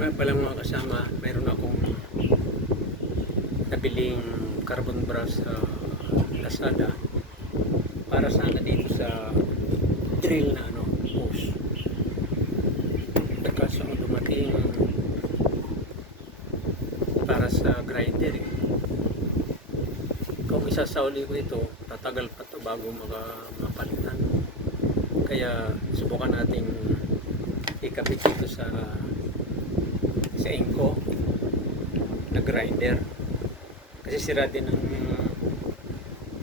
Kaya pala mga kasama, mayroon akong nabiling carbon brush sa Lazada para sana dito sa drill na hose. Kaso dumating para sa grinder Kung isasauli ko ito, tatagal pa to bago mapalitan. Kaya subukan nating ikabit ito sa Inco na grinder. Kasi sira din ang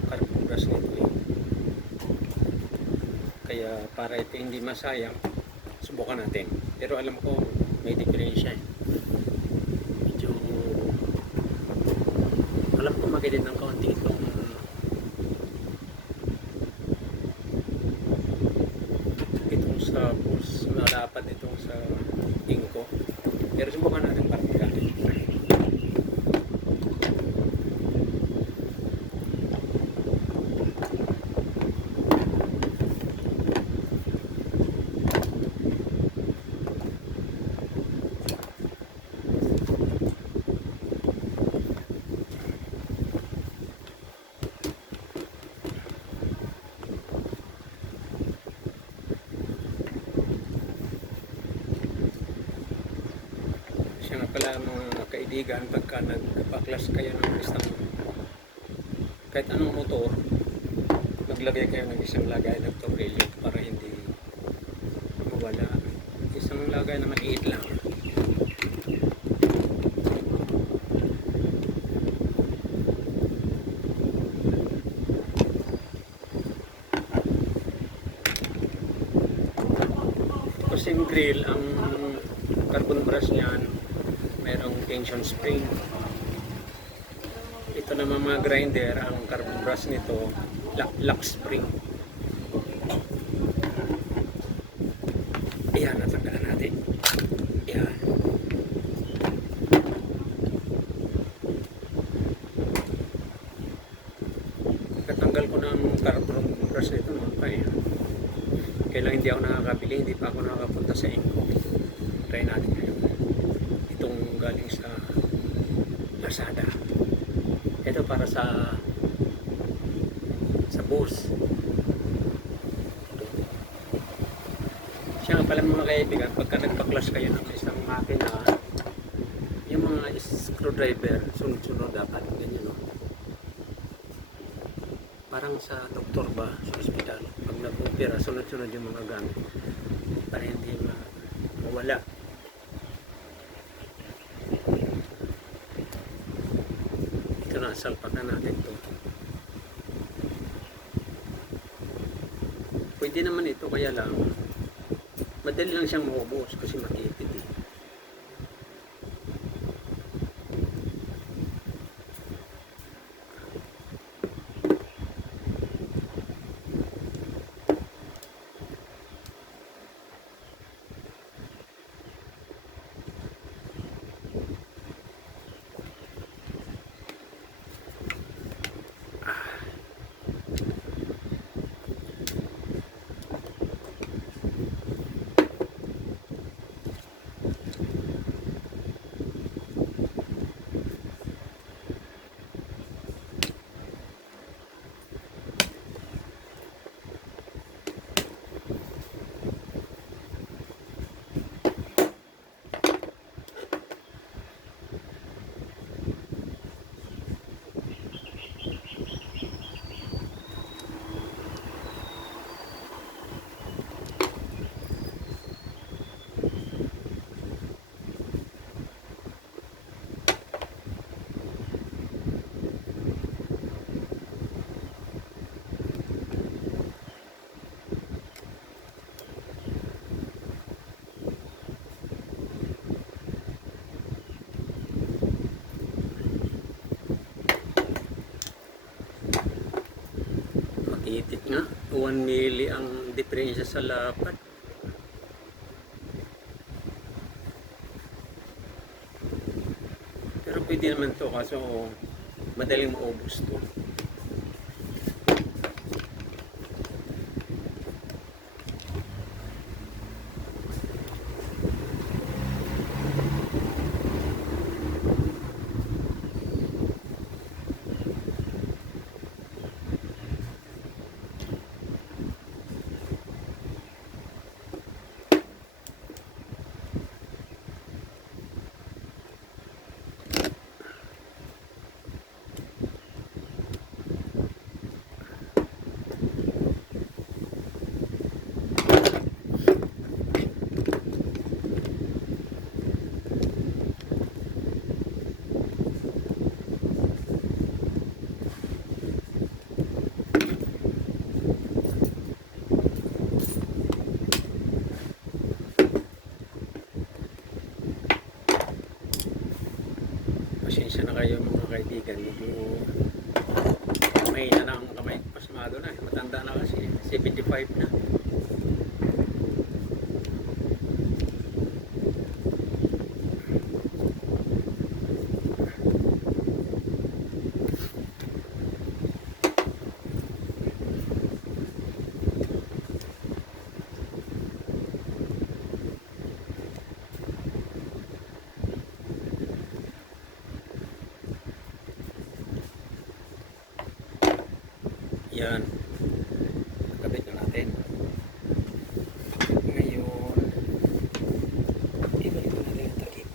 carbon brush nito Kaya para ito hindi masayang, subukan natin. Pero alam ko may diferensya Medyo alam ko magiging ng kaunti itong sa pulse, malapat itong sa Inco. Pero subukan natin para magamit. Siya nga pala mga kaibigan, pagka nagpaklas kayo ng isang kahit anong motor, maglagay kayo ng isang lagay ng tornilyo para hindi mawala. Isang lagay na maliit lang. Kasi yung grill, ang carbon brush niyan merong tension spring. Ito naman mga grinder, ang carbon brush nito lock spring. Ayan, natanggalan natin. Ayan. Katanggal ko ng carbon brush nito kailan hindi ako nakakabili, hindi pa ako nakakapunta sa Inco. Try natin ngayon. Itong galing sa Lazada. Ito para sa bus. Siya nga pala mga kaibigan, pagka nagpa-clutch kayo ng isang makina, yung mga screwdriver, sunod-sunod dapat ganyan parang sa doktor ba sa ospital, pag nag-opera sunod-sunod yung mga gamit para hindi mawala. Ito na, salpak na natin ito. Pwede naman ito, kaya lang madali lang siyang maubos kasi matipid itik nga, 1 milli ang diferensya sa lapat. Pwede naman to kaso madaling maubos to. Pasensya na kayo mga kaibigan, medyo mahina na ang kamay, pasmado na, matanda na kasi, 75 na. Yan, kabit na natin. Ngayon, ibalik na natin ang takip.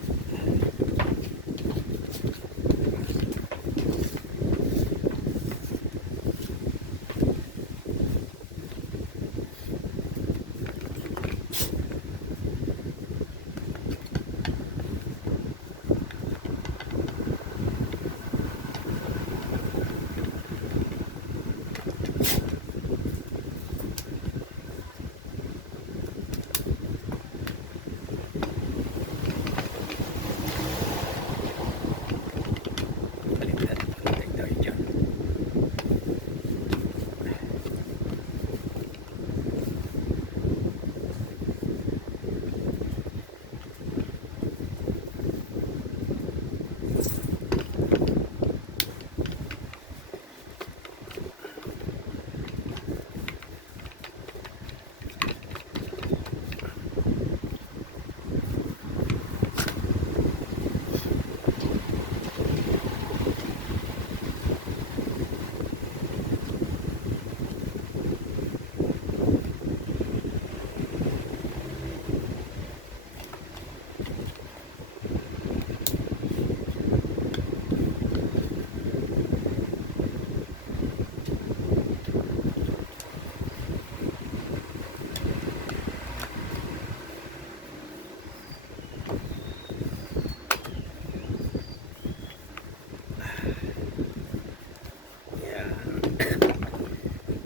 Baliktad tayo dyan.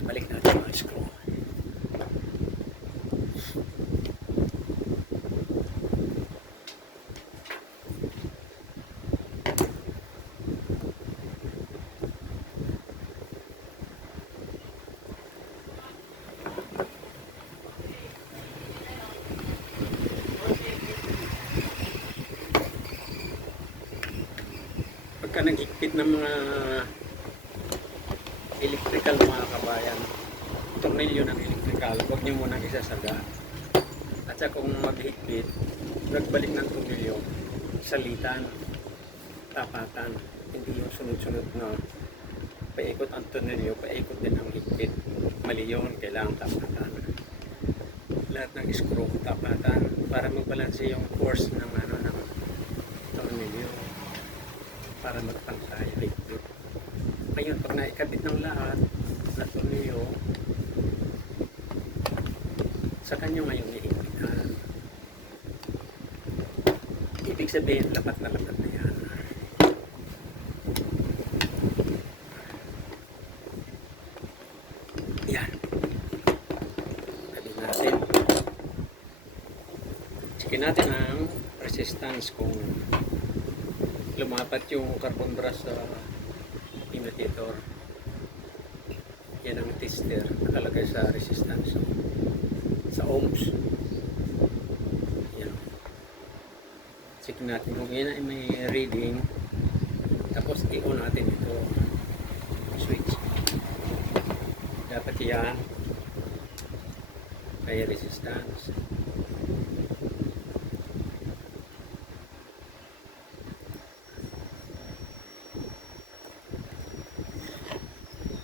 Balik natin mga screw. Pagka nagigpit ng mga electrical mga kabayan, tornilyo ng electrical, huwag nyo munang isasaga. At saka kung maghigpit, nagbalik ng tornilyo, salitan, tapatan, hindi yung sunod-sunod na paikot ang tornilyo, paikot din ang higpit. Mali yun, kailangan tapatan. Lahat ng screw, tapatan, para magbalanse yung force ng ng tornilyo, para magpantay, higpit. Ngayon, pag naikabit ng lahat na tornilyo, sa kanya ngayon ihigpitan. Ibig sabihin, lapat na yan. Yan. Kabit natin. Checkin natin ang resistance kung lumapat yung carbon brush sa imitator. Yan ang tester nakalagay sa resistance sa ohms. Yan. Check natin kung yan ay may reading Tapos i-on natin ito. Switch. Dapat yan. Kaya resistance.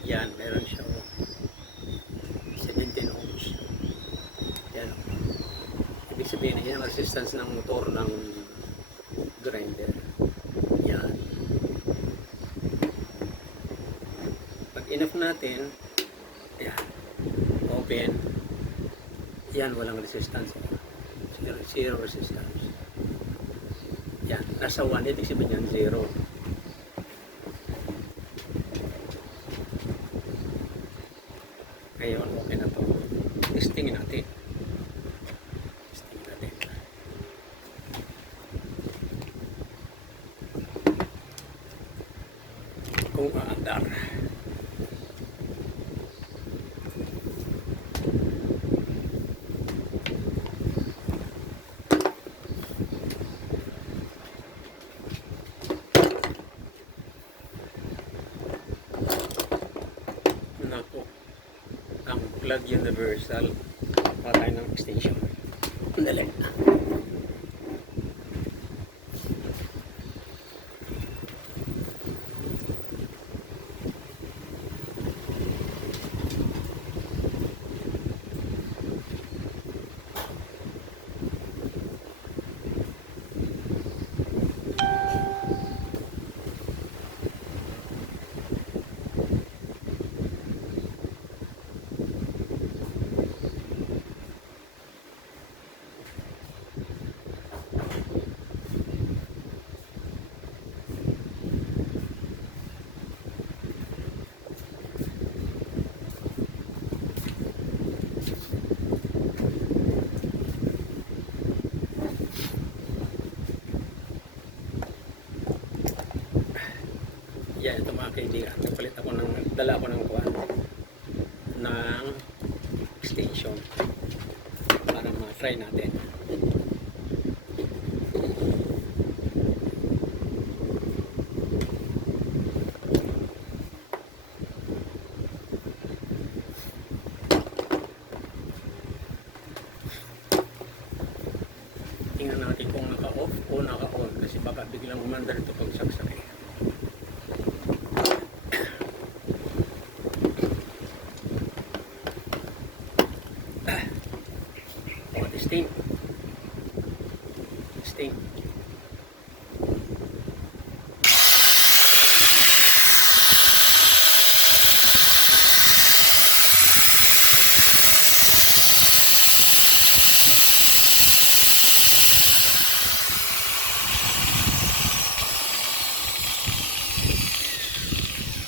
Yan, meron siya 17 ohms. Yan. Ibig sabihin, yan ang resistance ng motor ng grinder. Yan. Pag enough natin, yan, open. Yan, walang resistance. Zero resistance. Yan, nasa 1, ibig sabihin yan, 0. Ngayon, okay na to. Testingin natin. Testingin natin. Kung aandar. Nako. Ang plug universal para ng extension. Dali. Yan, ito mga kaibigan. Nagpalit ako dala ako ng kuwan ng extension para ma-try natin. Tingnan natin kung naka-off o naka-on kasi baka biglang umandar ito pag saksakay. Testing. Testing.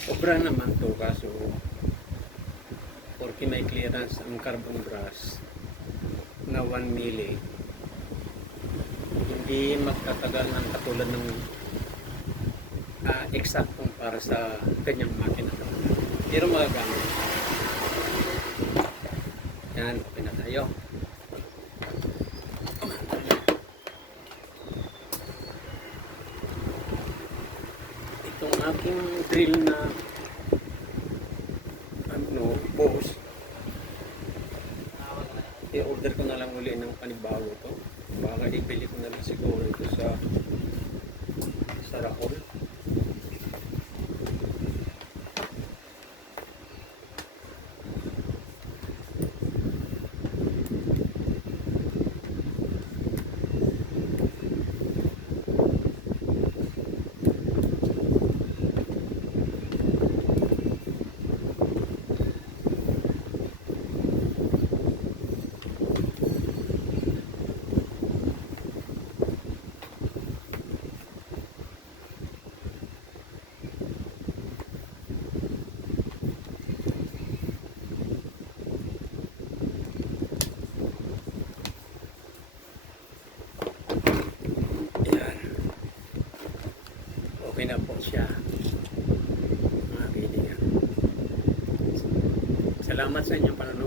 Sobra naman to kaso porque may clearance ang carbon brass na 1 mili, hindi magtatagal ng katulad ng eksaktong para sa kanyang makina. Pero magagamit. Yan, okay na tayo. Itong aking drill na boss, i-order ko na lang uli ng panibago to. Baka ibili ko na lang siguro ito sa Rahul. Okay na po siya, mga kaibigan. Salamat sa inyong panonood.